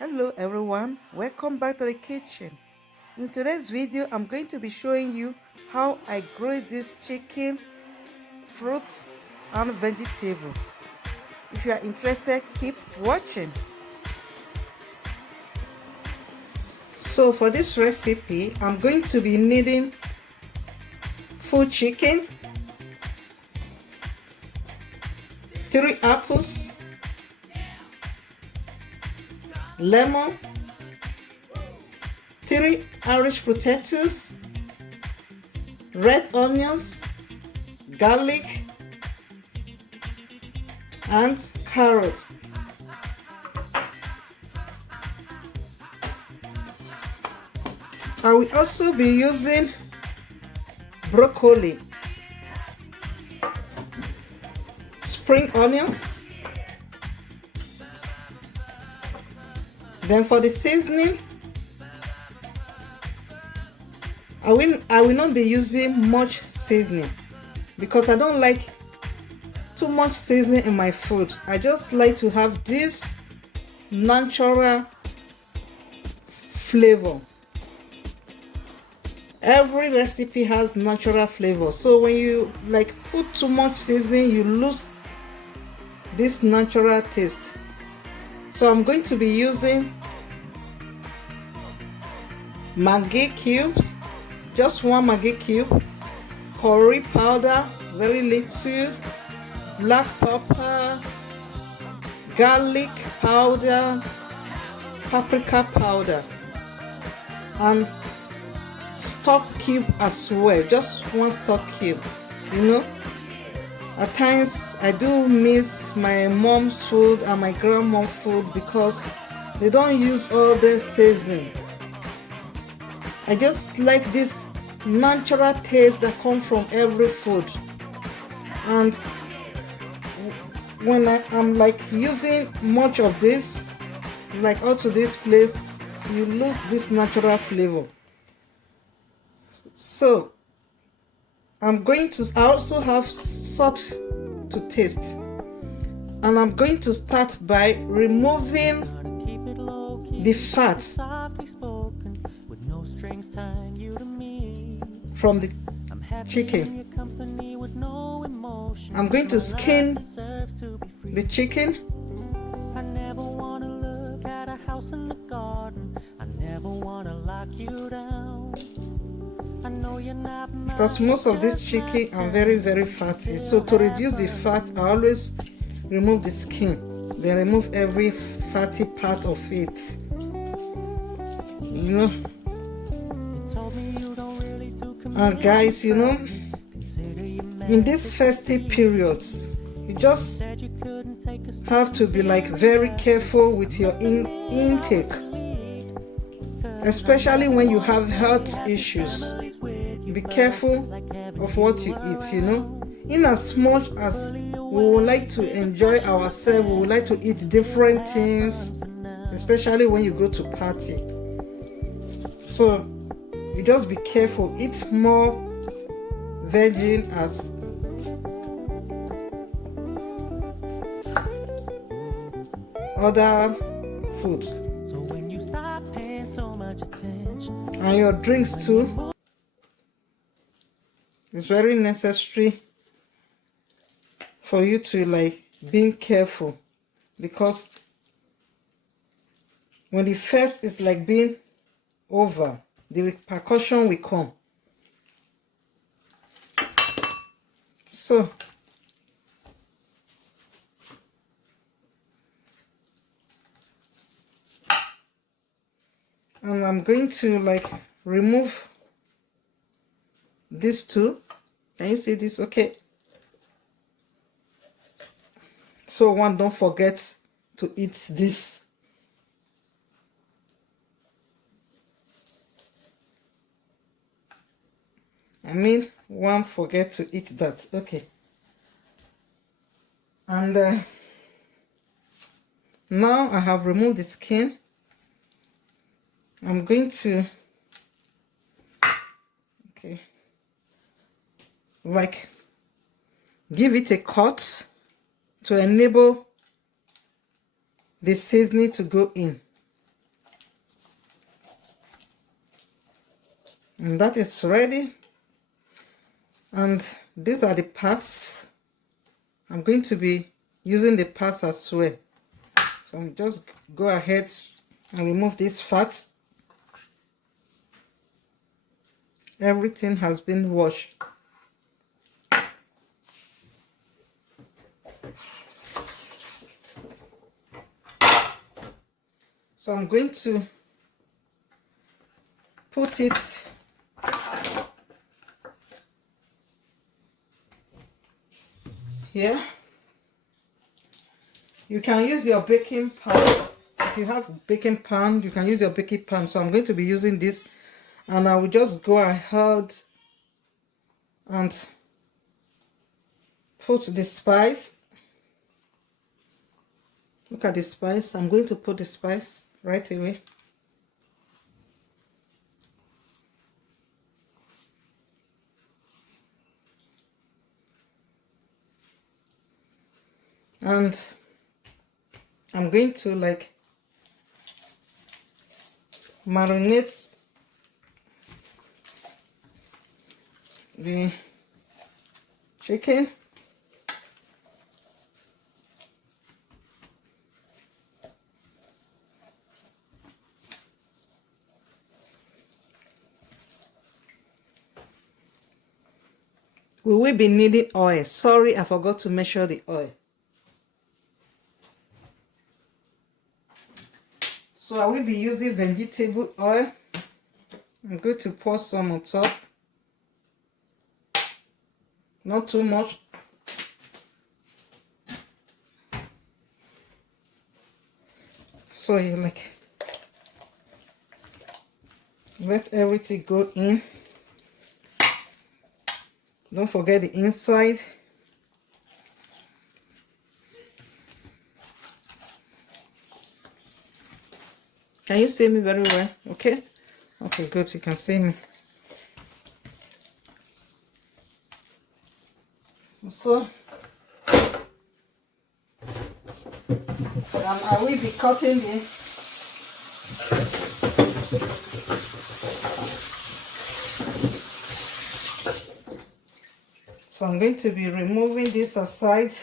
Hello everyone, welcome back to the kitchen. In today's video, I'm going to be showing you how I grow this chicken, fruits and vegetable. If you are interested, keep watching. So for this recipe, I'm going to be needing full chicken, 3 apples, lemon, 3 Irish potatoes, red onions, garlic, and carrot. I will also be using broccoli, spring onions. Then for the seasoning, I will not be using much seasoning because I don't like too much seasoning in my food. I just like to have this natural flavor. Every recipe has natural flavor, so when you put too much seasoning, you lose this natural taste. So I'm going to be using Maggi cubes, just 1 Maggi cube, curry powder, very little, black pepper, garlic powder, paprika powder, and stock cube as well, just 1 stock cube. At times I do miss my mom's food and my grandma's food because they don't use all the seasoning. I just like this natural taste that comes from every food, and when I'm using much of this, up to this place, you lose this natural flavor. So I'm going to also have salt to taste, and I'm going to start by removing the fat from the chicken. I'm going to skin the chicken. I never want to look at a house in the garden. I never want to lock you down. Because most of this chicken are very fatty, so to reduce the fat, I always remove the skin, then remove every fatty part of it. And guys, in these festive periods, you just have to be very careful with your intake, especially when you have health issues. Be careful of what you eat. In as much as we would like to enjoy ourselves, we would like to eat different things, especially when you go to party. So you just be careful, eat more virgin as other food. And your drinks too, it's very necessary for you to being careful, because when the first is being over, the repercussion will come. So and I'm going to remove this too. Can you see this? Okay, so one, don't forget to eat this. One forget to eat that. Okay, and now I have removed the skin. I'm going to give it a cut to enable the seasoning to go in. And that is ready. And these are the parts. I'm going to be using the parts as well. So I'm just go ahead and remove these fats. Everything has been washed. So I'm going to put it here. You can use your baking pan. If you have baking pan, you can use your baking pan. So I'm going to be using this, and I will just go ahead and put the spice. Look at the spice. I'm going to put the spice right away. And I'm going to like marinate the chicken. We will be needing oil. Sorry, I forgot to measure the oil. So I will be using vegetable oil. I'm going to pour some on top. Not too much. So you like let everything go in. Don't forget the inside. Can you see me very well? Okay. Okay, good. You can see me. So, I will be cutting the So I'm going to be removing this aside.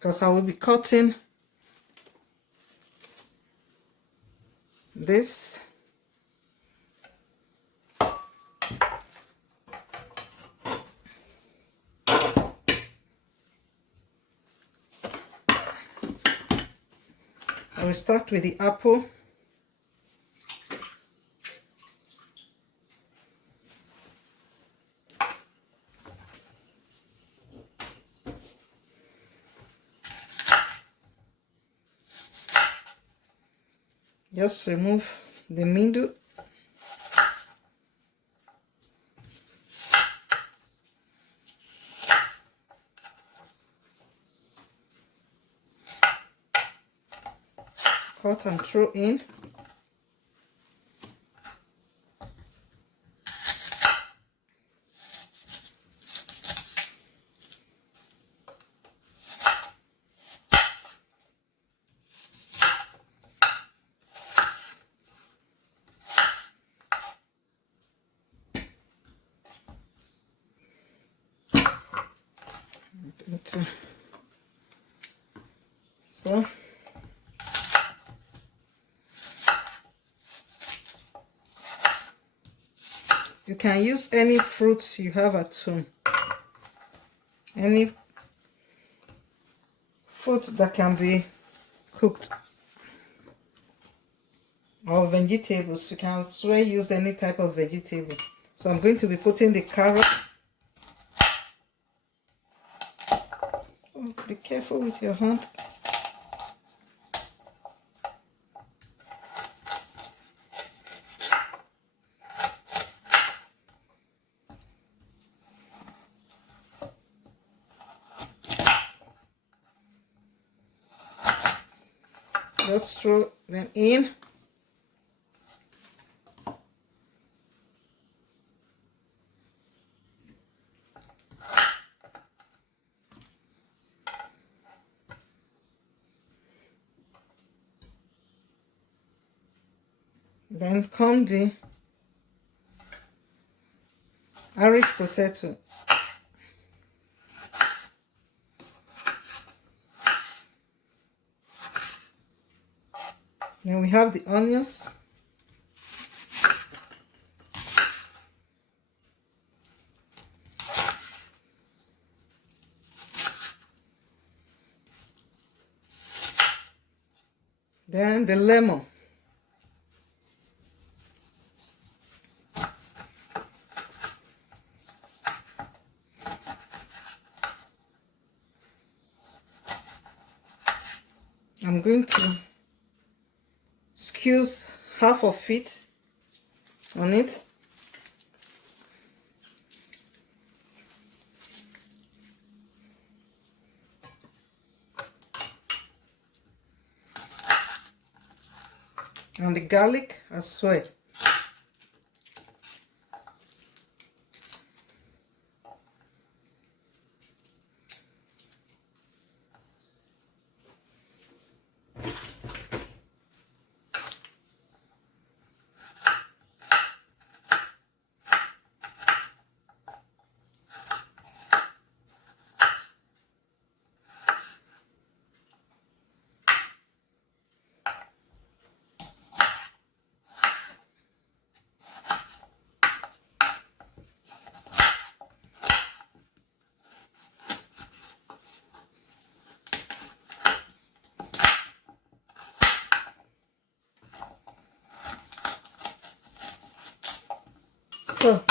Because I will be cutting this. I will start with the apple. Just remove the middle. Cut and throw in. So you can use any fruits you have at home, any fruit that can be cooked, or vegetables. You can as well use any type of vegetable. So I'm going to be putting the carrot. Oh, be careful with your hand. Just throw them in. Then come the Irish potato. Then we have the onions. Then the lemon. I'm going to squeeze half of it on it. And the garlic as well. So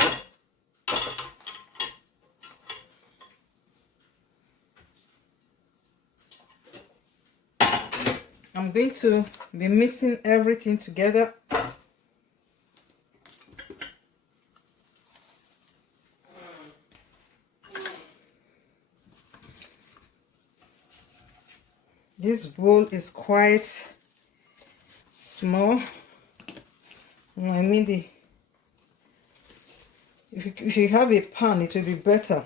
I'm going to be mixing everything together. This bowl is quite small. I mean, if you have a pan, it will be better.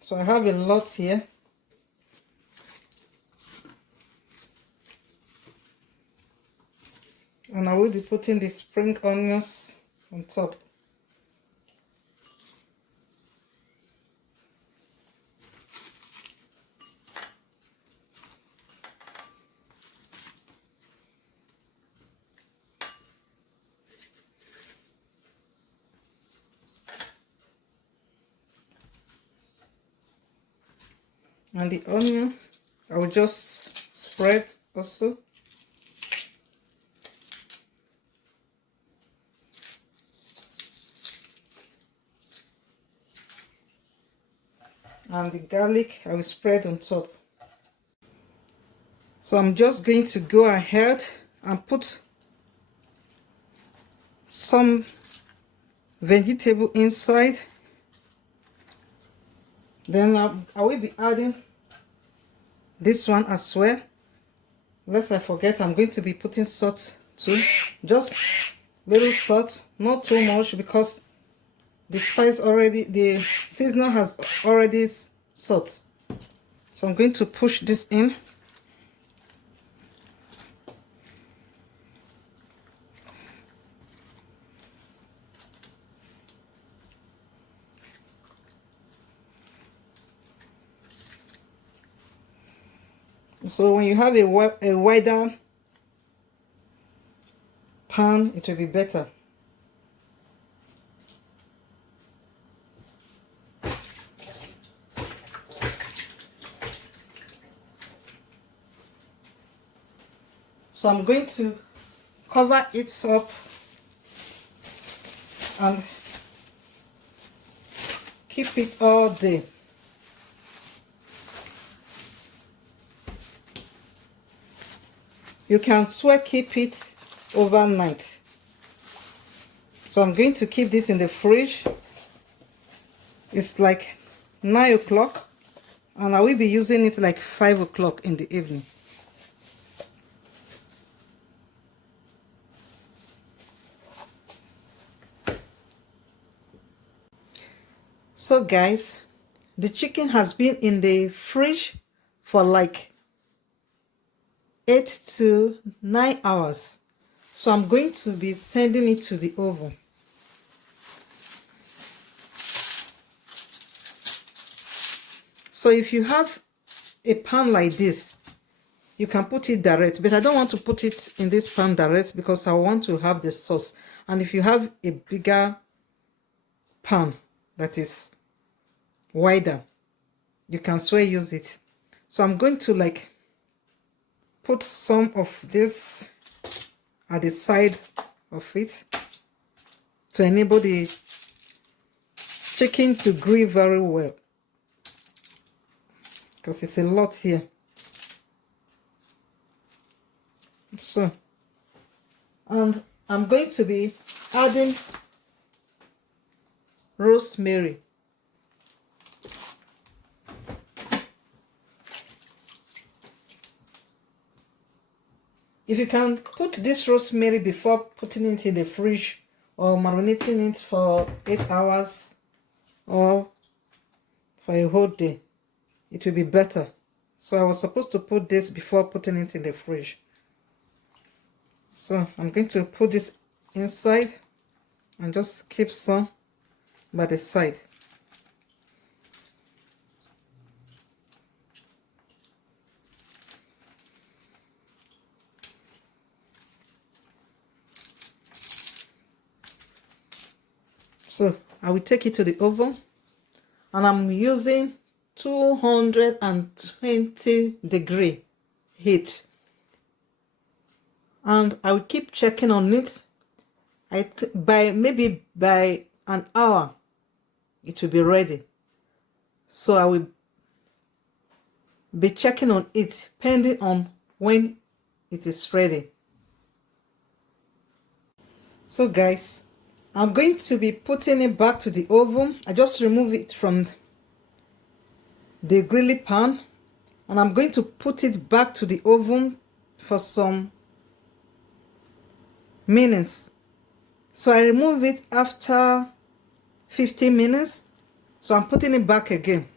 So I have a lot here. And I will be putting the spring onions on top. And the onion, I will just spread also. And the garlic, I will spread on top. So I'm just going to go ahead and put some vegetable inside. Then I will be adding this one as well. Lest I forget, I'm going to be putting salt too. Just little salt, not too much, because the spice already, the seasoner has already salt. So I'm going to push this in. So when you have a wider pan, it will be better. So I'm going to cover it up and keep it all day. You can swear keep it overnight. So I'm going to keep this in the fridge. It's like 9 o'clock and I will be using it like 5 o'clock in the evening. So guys, the chicken has been in the fridge for like 8 to 9 hours. So I'm going to be sending it to the oven. So if you have a pan like this, you can put it direct, but I don't want to put it in this pan direct because I want to have the sauce. And if you have a bigger pan that is wider, you can still use it. So I'm going to like put some of this at the side of it to enable the chicken to grill very well, because it's a lot here. So, and I'm going to be adding rosemary. If you can put this rosemary before putting it in the fridge or marinating it for 8 hours or for a whole day, it will be better. So I was supposed to put this before putting it in the fridge. So I'm going to put this inside and just keep some by the side. So I will take it to the oven, and I'm using 220-degree heat, and I will keep checking on it. Maybe by an hour it will be ready. So I will be checking on it depending on when it is ready. So guys, I'm going to be putting it back to the oven. I just remove it from the grilling pan, and I'm going to put it back to the oven for some minutes. So I remove it after 15 minutes. So I'm putting it back again.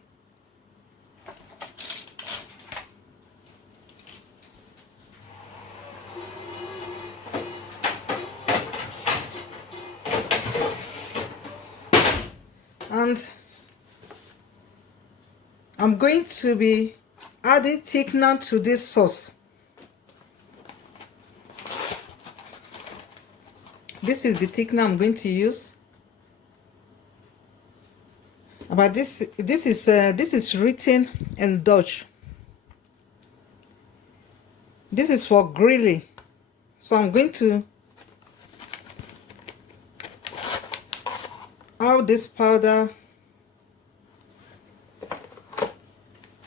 And I'm going to be adding thickener to this sauce. This is the thickener I'm going to use. But this is written in Dutch. This is for grilling. So I'm going to add this powder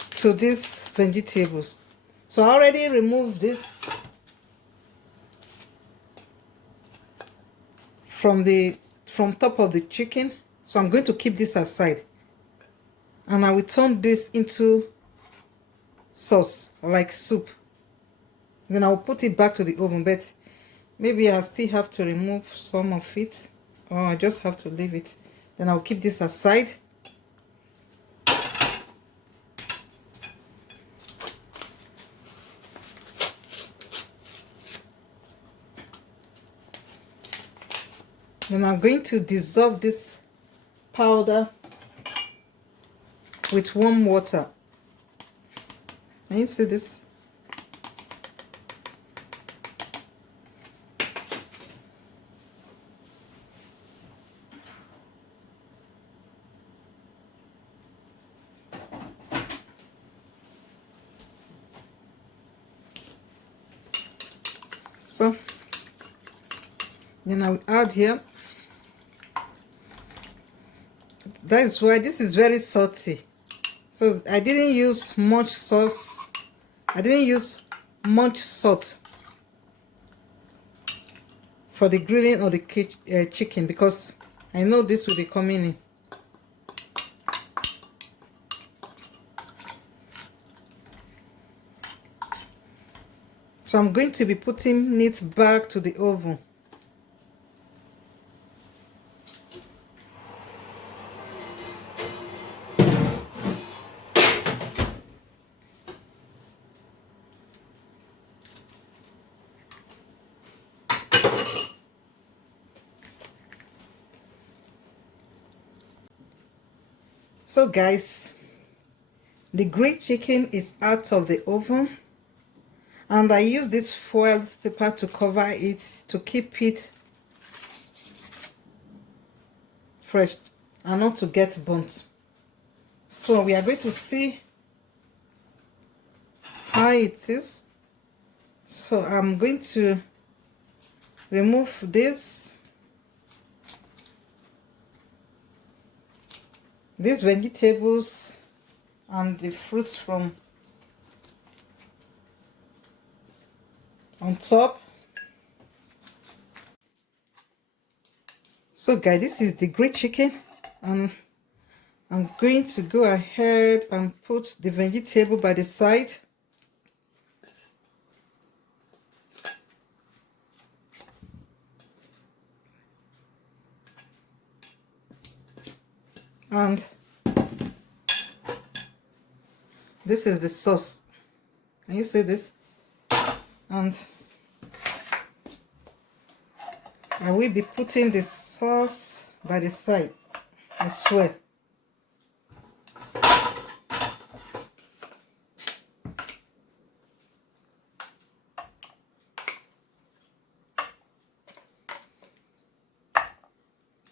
to these vegetables. So I already removed this from top of the chicken. So I'm going to keep this aside, and I will turn this into sauce like soup. Then I will put it back to the oven, but maybe I still have to remove some of it, or I just have to leave it. Then I'll keep this aside. Then I'm going to dissolve this powder with warm water. Can you see this? So then I will add here. That is why this is very salty. So I didn't use much sauce. I didn't use much salt for the grilling of the chicken, because I know this will be coming in. So I'm going to be putting it back to the oven. So guys, the grilled chicken is out of the oven, and I use this foil paper to cover it to keep it fresh and not to get burnt. So we are going to see how it is. So I'm going to remove these vegetables and the fruits from on top. So guys, this is the grilled chicken, and I'm going to go ahead and put the vegetable by the side. And this is the sauce. Can you see this? And I will be putting the sauce by the side, I swear.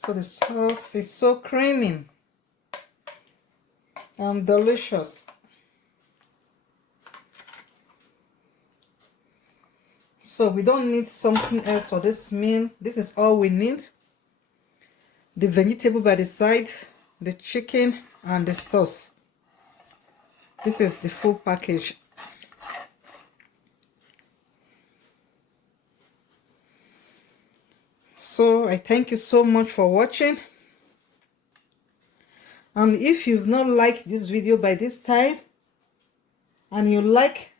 So the sauce is so creamy and delicious. So we don't need something else for this meal. This is all we need. The vegetable by the side, the chicken, and the sauce. This is the full package. So I thank you so much for watching. And if you've not liked this video by this time, and you like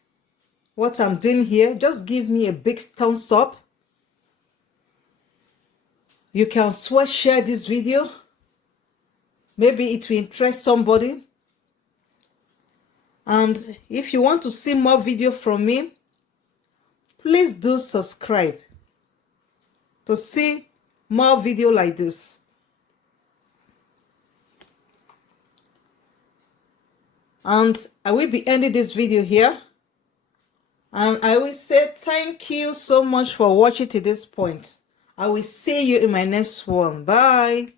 what I'm doing here, just give me a big thumbs up. You can also share this video. Maybe it will interest somebody. And if you want to see more video from me, please do subscribe to see more video like this. And I will be ending this video here. And I will say thank you so much for watching to this point. I will see you in my next one. Bye.